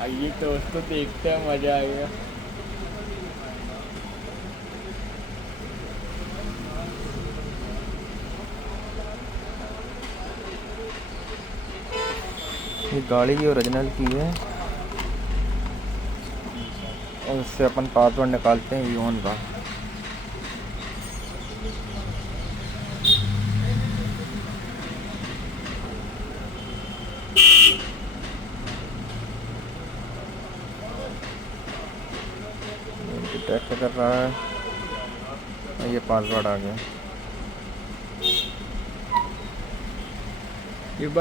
आइए तो उसको देखते हैं, मज़ा आएगा। ये गाड़ी की ओरिजिनल की है और इससे अपन पासवर्ड निकालते हैं यून का। डिटेक्ट कर रहा है, ये पासवर्ड आ गया।